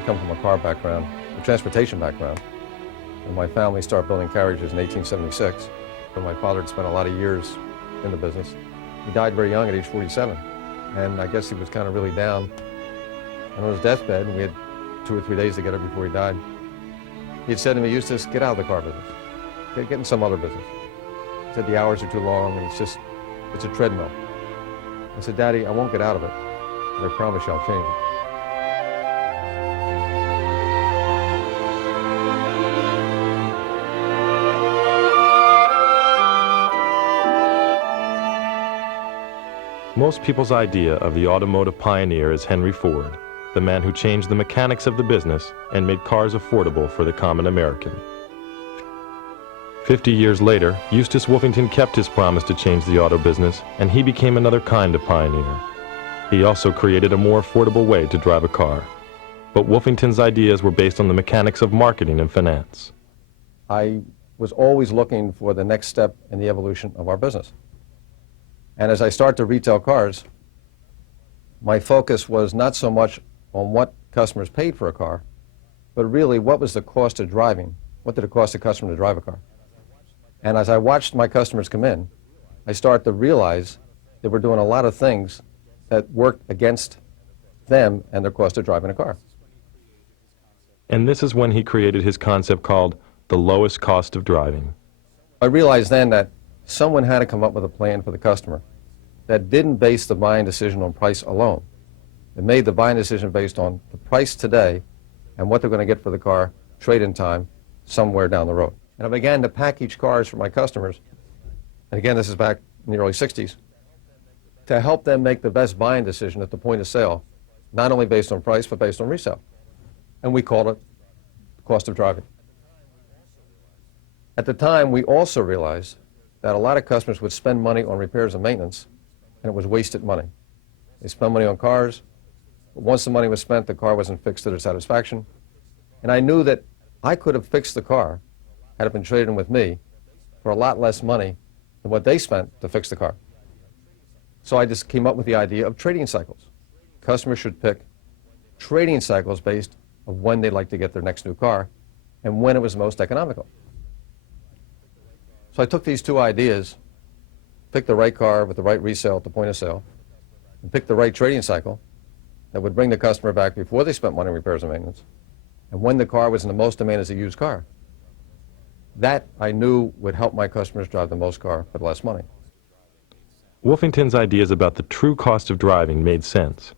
I come from a car background, a transportation background, and my family started building carriages in 1876. So my father had spent a lot of years in the business. He died very young at age 47, and I guess he was kind of really down. And on his deathbed, and we had 2 or 3 days together before he died, he had said to me, "Eustace, get out of the car business. Get in some other business." He said, "The hours are too long, and it's a treadmill." I said, "Daddy, I won't get out of it, but I promise you I'll change it." Most people's idea of the automotive pioneer is Henry Ford, the man who changed the mechanics of the business and made cars affordable for the common American. 50 years later, Eustace Wolfington kept his promise to change the auto business, and he became another kind of pioneer. He also created a more affordable way to drive a car. But Wolfington's ideas were based on the mechanics of marketing and finance. I was always looking for the next step in the evolution of our business. And as I started to retail cars, my focus was not so much on what customers paid for a car, but really what was the cost of driving? What did it cost a customer to drive a car? And as I watched my customers come in, I started to realize they were doing a lot of things that worked against them and their cost of driving a car. And this is when he created his concept called the lowest cost of driving. I realized then that someone had to come up with a plan for the customer that didn't base the buying decision on price alone. It made the buying decision based on the price today and what they're going to get for the car trade-in time somewhere down the road. And I began to package cars for my customers, and again, this is back in the early 60s, to help them make the best buying decision at the point of sale, not only based on price, but based on resale. And we called it the cost of driving. At the time, we also realized that a lot of customers would spend money on repairs and maintenance, and it was wasted money. They spent money on cars, but once the money was spent, the car wasn't fixed to their satisfaction. And I knew that I could have fixed the car, had it been traded in with me, for a lot less money than what they spent to fix the car. So I just came up with the idea of trading cycles. Customers should pick trading cycles based on when they'd like to get their next new car and when it was most economical. So I took these two ideas, picked the right car with the right resale at the point of sale, and picked the right trading cycle that would bring the customer back before they spent money on repairs and maintenance, and when the car was in the most demand as a used car. That I knew would help my customers drive the most car for less money. Wolfington's ideas about the true cost of driving made sense.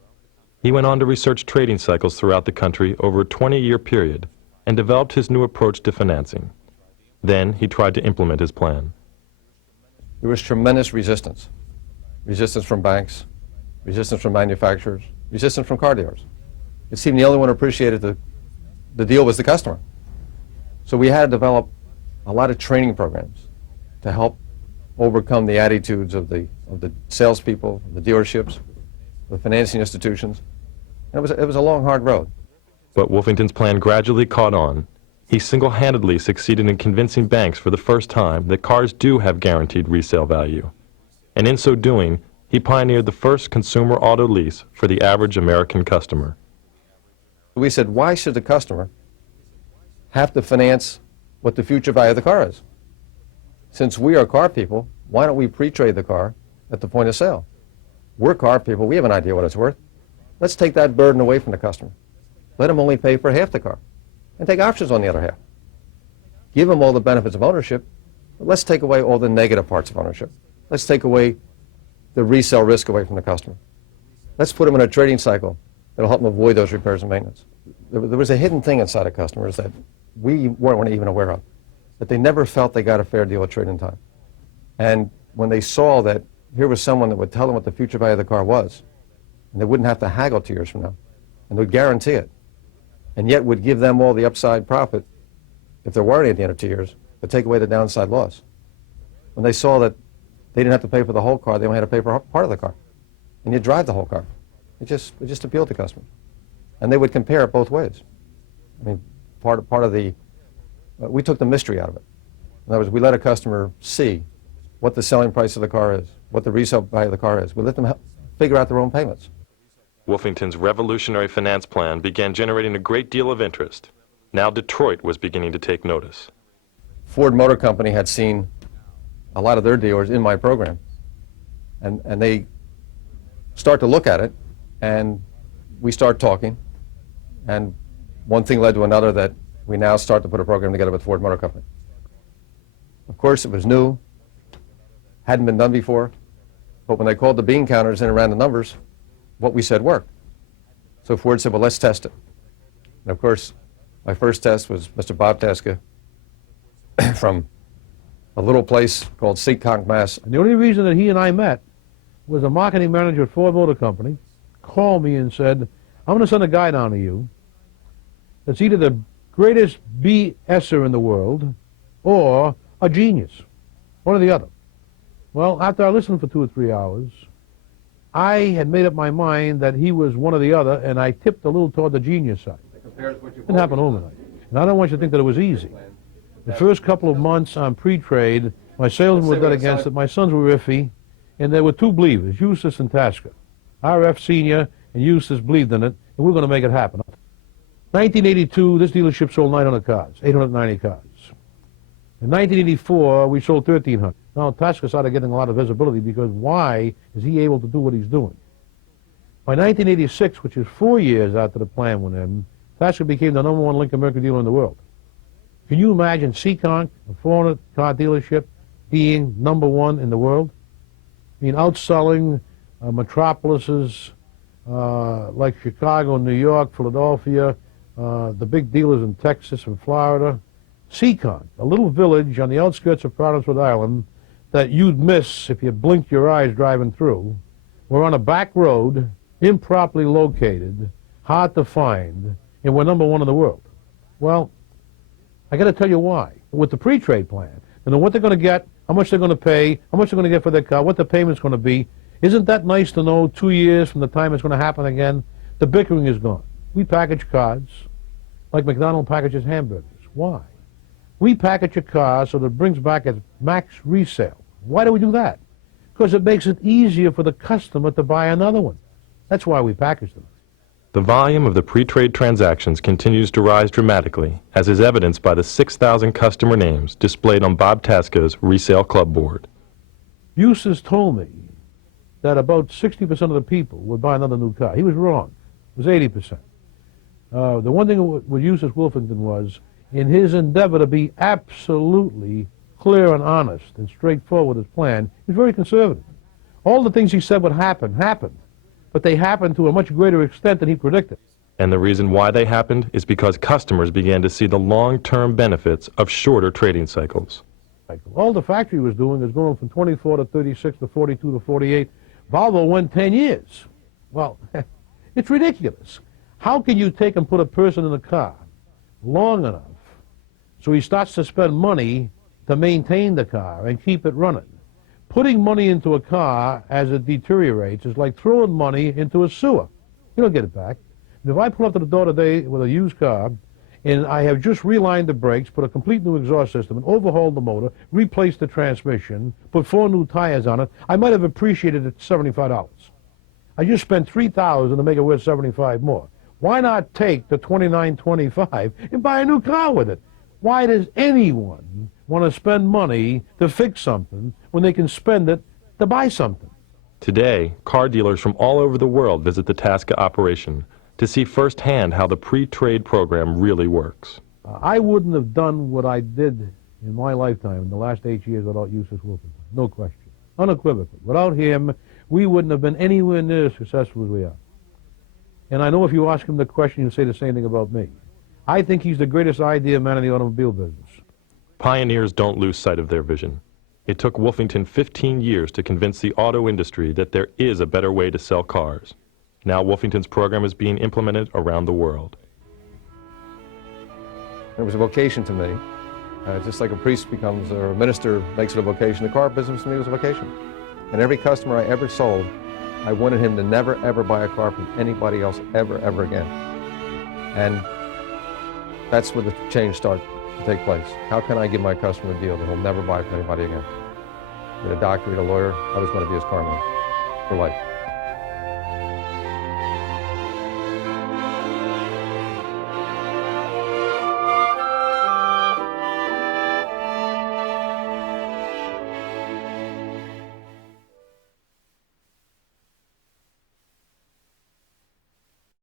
He went on to research trading cycles throughout the country over a 20-year period and developed his new approach to financing. Then he tried to implement his plan. There was tremendous resistance. Resistance from banks, resistance from manufacturers, resistance from car dealers. It seemed the only one who appreciated the deal was the customer. So we had to develop a lot of training programs to help overcome the attitudes of the salespeople, the dealerships, the financing institutions. And it was a long, hard road. But Wolfington's plan gradually caught on. He single-handedly succeeded in convincing banks for the first time that cars do have guaranteed resale value. And in so doing, he pioneered the first consumer auto lease for the average American customer. We said, why should the customer have to finance what the future value of the car is? Since we are car people, why don't we pre-trade the car at the point of sale? We're car people, we have an idea what it's worth. Let's take that burden away from the customer. Let them only pay for half the car and take options on the other half. Give them all the benefits of ownership, but let's take away all the negative parts of ownership. Let's take away the resale risk away from the customer. Let's put them in a trading cycle that'll help them avoid those repairs and maintenance. There was a hidden thing inside of customers that we weren't even aware of, that they never felt they got a fair deal of trade-in time. And when they saw that here was someone that would tell them what the future value of the car was, and they wouldn't have to haggle 2 years from now, and would guarantee it, and yet would give them all the upside profit if there weren't any at the end of 2 years, but take away the downside loss. When they saw that they didn't have to pay for the whole car, they only had to pay for part of the car, and you drive the whole car. It just appealed to customers. And they would compare it both ways. I mean, part of the, we took the mystery out of it. In other words, we let a customer see what the selling price of the car is, what the resale value of the car is. We let them figure out their own payments. Wolfington's revolutionary finance plan began generating a great deal of interest. Now Detroit was beginning to take notice. Ford Motor Company had seen a lot of their dealers in my program, and they start to look at it, and we start talking, and one thing led to another that we now start to put a program together with Ford Motor Company. Of course, it was new, hadn't been done before, but when they called the bean counters and ran the numbers, what we said worked. So Ford said, well, let's test it. And of course, my first test was Mr. Bob Teska from a little place called Seekonk, Mass. And the only reason that he and I met was a marketing manager at Ford Motor Company called me and said, I'm going to send a guy down to you that's either the greatest BSer in the world or a genius, one or the other. Well, after I listened for 2 or 3 hours, I had made up my mind that he was one or the other, and I tipped a little toward the genius side. It didn't happen overnight. And I don't want you to think that it was easy. The first couple of months on pre-trade, my salesmen were dead against it, my sons were iffy, and there were 2 believers, Eustace and Tasker. RF Sr. and Eustace believed in it, and we were going to make it happen. 1982, this dealership sold 900 cars, 890 cars. In 1984, we sold 1,300. Now, Tasker started getting a lot of visibility because why is he able to do what he's doing? By 1986, which is 4 years after the plan went in, Tasker became the #1 Lincoln Mercury dealer in the world. Can you imagine Seekonk, a 400-car dealership, being #1 in the world? I mean, outselling metropolises like Chicago, New York, Philadelphia, the big dealers in Texas and Florida. Seekonk, a little village on the outskirts of Providence, Rhode Island, that you'd miss if you blinked your eyes driving through. We're on a back road, improperly located, hard to find, and we're #1 in the world. Well, I got to tell you why. With the pre-trade plan, and what they're going to get, how much they're going to pay, how much they're going to get for their car, what the payment's going to be. Isn't that nice to know 2 years from the time it's going to happen again? The bickering is gone. We package cards like McDonald's packages hamburgers. Why? We package a car so that it brings back its max resale. Why do we do that? Because it makes it easier for the customer to buy another one. That's why we package them. The volume of the pre-trade transactions continues to rise dramatically, as is evidenced by the 6,000 customer names displayed on Bob Taska's resale club board. Eustace told me that about 60% of the people would buy another new car. He was wrong. It was 80%. The one thing with Eustace Wolfington was, in his endeavor to be absolutely clear and honest and straightforward with his plan, he was very conservative. All the things he said would happen, happened. But they happened to a much greater extent than he predicted. And the reason why they happened is because customers began to see the long-term benefits of shorter trading cycles. All the factory was doing is going from 24 to 36 to 42 to 48. Volvo went 10 years. Well, it's ridiculous. How can you take and put a person in a car long enough so he starts to spend money to maintain the car and keep it running? Putting money into a car as it deteriorates is like throwing money into a sewer. You don't get it back. And if I pull up to the door today with a used car and I have just relined the brakes, put a complete new exhaust system, and overhauled the motor, replaced the transmission, put 4 new tires on it, I might have appreciated it $75. I just spent $3,000 to make it worth $75 more. Why not take the $29.25 and buy a new car with it? Why does anyone want to spend money to fix something when they can spend it to buy something? Today, car dealers from all over the world visit the Tasca operation to see firsthand how the pre-trade program really works. I wouldn't have done what I did in my lifetime in the last 8 years without Eustace Wolfington. No question. Unequivocally. Without him, we wouldn't have been anywhere near as successful as we are. And I know if you ask him the question, he'll say the same thing about me. I think he's the greatest idea man in the automobile business. Pioneers don't lose sight of their vision. It took Wolfington 15 years to convince the auto industry that there is a better way to sell cars. Now Wolfington's program is being implemented around the world. It was a vocation to me. Just like a priest becomes, or a minister makes it a vocation, the car business to me was a vocation. And every customer I ever sold, I wanted him to never, ever buy a car from anybody else ever, ever again. And that's where the change started to take place. How can I give my customer a deal that he'll never buy from anybody again? Be a doctor, be a lawyer, I was going to be his car man for life.